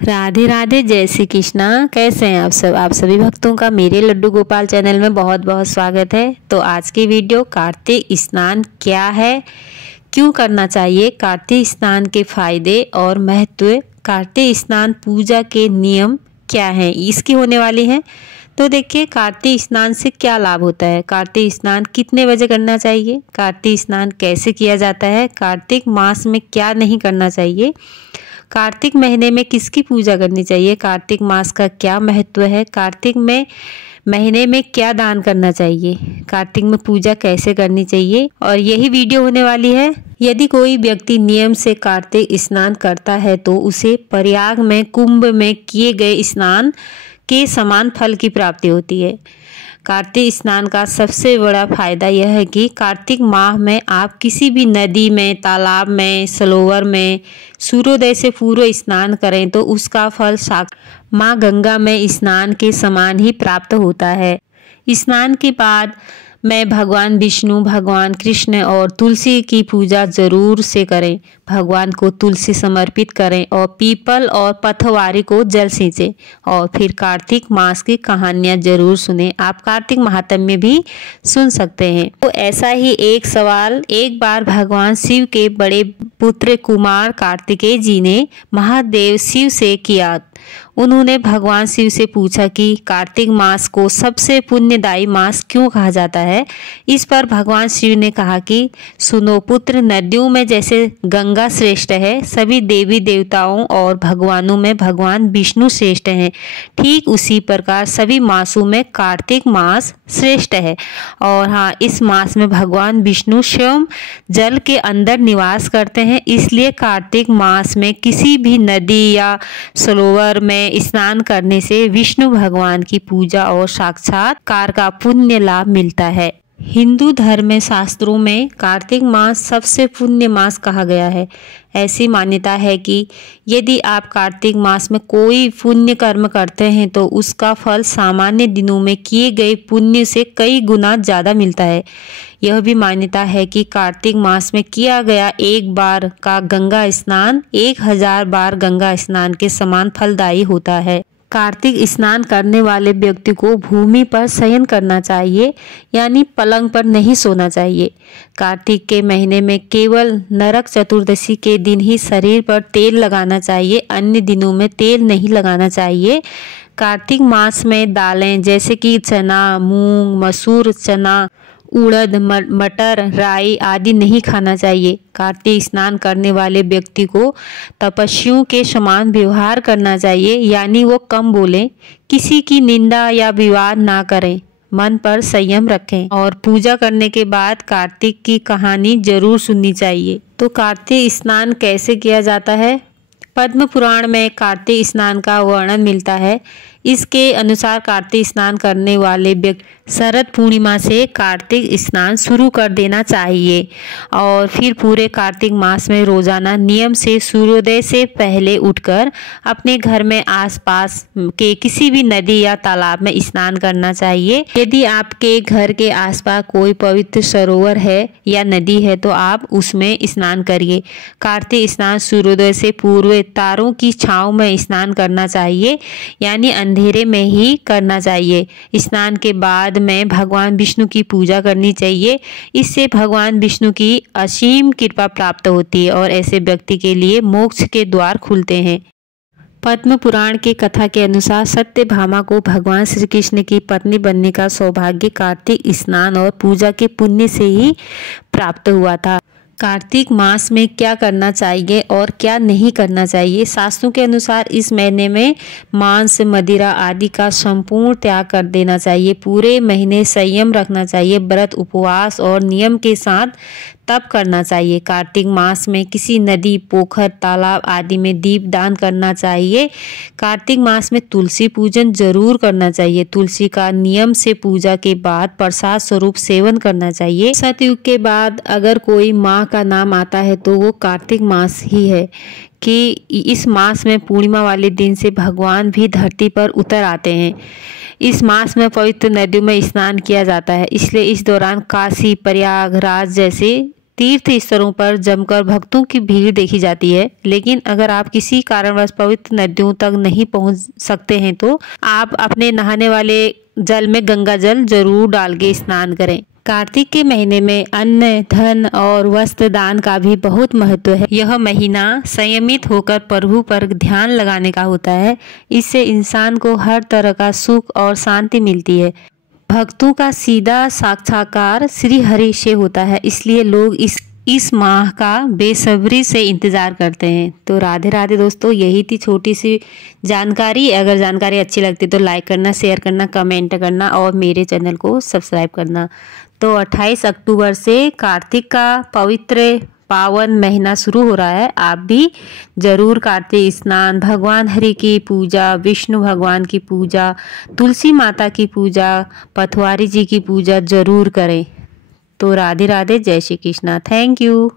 राधे राधे, जय श्री कृष्णा। कैसे हैं आप सब? आप सभी भक्तों का मेरे लड्डू गोपाल चैनल में बहुत बहुत स्वागत है। तो आज की वीडियो कार्तिक स्नान क्या है, क्यों करना चाहिए, कार्तिक स्नान के फायदे और महत्व, कार्तिक स्नान पूजा के नियम क्या हैं, इसकी होने वाली है। तो देखिए, कार्तिक स्नान से क्या लाभ होता है, कार्तिक स्नान कितने बजे करना चाहिए, कार्तिक स्नान कैसे किया जाता है, कार्तिक मास में क्या नहीं करना चाहिए, कार्तिक महीने में किसकी पूजा करनी चाहिए, कार्तिक मास का क्या महत्व है, कार्तिक में महीने में क्या दान करना चाहिए, कार्तिक में पूजा कैसे करनी चाहिए, और यही वीडियो होने वाली है। यदि कोई व्यक्ति नियम से कार्तिक स्नान करता है तो उसे प्रयाग में कुंभ में किए गए स्नान के समान फल की प्राप्ति होती है। कार्तिक स्नान का सबसे बड़ा फायदा यह है कि कार्तिक माह में आप किसी भी नदी में, तालाब में, सरोवर में सूर्योदय से पूर्व स्नान करें तो उसका फल साक्षात माँ गंगा में स्नान के समान ही प्राप्त होता है। स्नान के बाद मैं भगवान विष्णु, भगवान कृष्ण और तुलसी की पूजा जरूर से करें। भगवान को तुलसी समर्पित करें और पीपल और पथवारी को जल सींचें और फिर कार्तिक मास की कहानियां जरूर सुनें। आप कार्तिक महात्म्य भी सुन सकते हैं। तो ऐसा ही एक सवाल एक बार भगवान शिव के बड़े पुत्र कुमार कार्तिकेय जी ने महादेव शिव से किया। उन्होंने भगवान शिव से पूछा कि कार्तिक मास को सबसे पुण्यदायी मास क्यों कहा जाता है। इस पर भगवान शिव ने कहा कि सुनो पुत्र, नदियों में जैसे गंगा श्रेष्ठ है, सभी देवी देवताओं और भगवानों में भगवान विष्णु श्रेष्ठ हैं, ठीक उसी प्रकार सभी मासों में कार्तिक मास श्रेष्ठ है। और हाँ, इस मास में भगवान विष्णु स्वयं जल के अंदर निवास करते हैं, इसलिए कार्तिक मास में किसी भी नदी या सरोवर में स्नान करने से विष्णु भगवान की पूजा और साक्षात्कार का पुण्य लाभ मिलता है। हिंदू धर्म में शास्त्रों में कार्तिक मास सबसे पुण्य मास कहा गया है। ऐसी मान्यता है कि यदि आप कार्तिक मास में कोई पुण्य कर्म करते हैं तो उसका फल सामान्य दिनों में किए गए पुण्य से कई गुना ज़्यादा मिलता है। यह भी मान्यता है कि कार्तिक मास में किया गया एक बार का गंगा स्नान 1000 बार गंगा स्नान के समान फलदायी होता है। कार्तिक स्नान करने वाले व्यक्ति को भूमि पर शयन करना चाहिए, यानी पलंग पर नहीं सोना चाहिए। कार्तिक के महीने में केवल नरक चतुर्दशी के दिन ही शरीर पर तेल लगाना चाहिए, अन्य दिनों में तेल नहीं लगाना चाहिए। कार्तिक मास में दालें जैसे कि चना, मूंग, मसूर, चना, उड़द, मटर, राई आदि नहीं खाना चाहिए। कार्तिक स्नान करने वाले व्यक्ति को तपस्वियों के समान व्यवहार करना चाहिए, यानी वो कम बोलें, किसी की निंदा या विवाद ना करें, मन पर संयम रखें और पूजा करने के बाद कार्तिक की कहानी जरूर सुननी चाहिए। तो कार्तिक स्नान कैसे किया जाता है? पद्म पुराण में कार्तिक स्नान का वर्णन मिलता है। इसके अनुसार कार्तिक स्नान करने वाले व्यक्ति शरद पूर्णिमा से कार्तिक स्नान शुरू कर देना चाहिए और फिर पूरे कार्तिक मास में रोजाना नियम से सूर्योदय से पहले उठकर अपने घर में आसपास के किसी भी नदी या तालाब में स्नान करना चाहिए। यदि आपके घर के आसपास कोई पवित्र सरोवर है या नदी है तो आप उसमें स्नान करिए। कार्तिक स्नान सूर्योदय से पूर्व तारों की छांव में स्नान करना चाहिए, यानी अंधेरे में ही करना चाहिए। स्नान के बाद में भगवान विष्णु की पूजा करनी चाहिए। इससे भगवान विष्णु की असीम कृपा प्राप्त होती है और ऐसे व्यक्ति के लिए मोक्ष के द्वार खुलते हैं। पद्म पुराण की कथा के अनुसार सत्यभामा को भगवान श्री कृष्ण की पत्नी बनने का सौभाग्य कार्तिक स्नान और पूजा के पुण्य से ही प्राप्त हुआ था। कार्तिक मास में क्या करना चाहिए और क्या नहीं करना चाहिए? शास्त्रों के अनुसार इस महीने में मांस, मदिरा आदि का संपूर्ण त्याग कर देना चाहिए। पूरे महीने संयम रखना चाहिए, व्रत, उपवास और नियम के साथ तप करना चाहिए। कार्तिक मास में किसी नदी, पोखर, तालाब आदि में दीप दान करना चाहिए। कार्तिक मास में तुलसी पूजन जरूर करना चाहिए। तुलसी का नियम से पूजा के बाद प्रसाद स्वरूप सेवन करना चाहिए। सतयुग के बाद अगर कोई माह का नाम आता है तो वो कार्तिक मास ही है कि इस मास में पूर्णिमा वाले दिन से भगवान भी धरती पर उतर आते हैं। इस मास में पवित्र नदियों में स्नान किया जाता है, इसलिए इस दौरान काशी, प्रयागराज जैसे तीर्थ स्थलों पर जमकर भक्तों की भीड़ देखी जाती है। लेकिन अगर आप किसी कारणवश पवित्र नदियों तक नहीं पहुंच सकते हैं तो आप अपने नहाने वाले जल में गंगा जल जरूर डाल के स्नान करें। कार्तिक के महीने में अन्न, धन और वस्त्र दान का भी बहुत महत्व है। यह महीना संयमित होकर प्रभु पर ध्यान लगाने का होता है। इससे इंसान को हर तरह का सुख और शांति मिलती है। भक्तों का सीधा साक्षात्कार श्री हरि से होता है, इसलिए लोग इस माह का बेसब्री से इंतज़ार करते हैं। तो राधे राधे दोस्तों, यही थी छोटी सी जानकारी। अगर जानकारी अच्छी लगती तो लाइक करना, शेयर करना, कमेंट करना और मेरे चैनल को सब्सक्राइब करना। तो 28 अक्टूबर से कार्तिक का पवित्र पावन महीना शुरू हो रहा है। आप भी जरूर कार्तिक स्नान, भगवान हरि की पूजा, विष्णु भगवान की पूजा, तुलसी माता की पूजा, पथवारी जी की पूजा जरूर करें। तो राधे राधे, जय श्री कृष्णा। Thank you.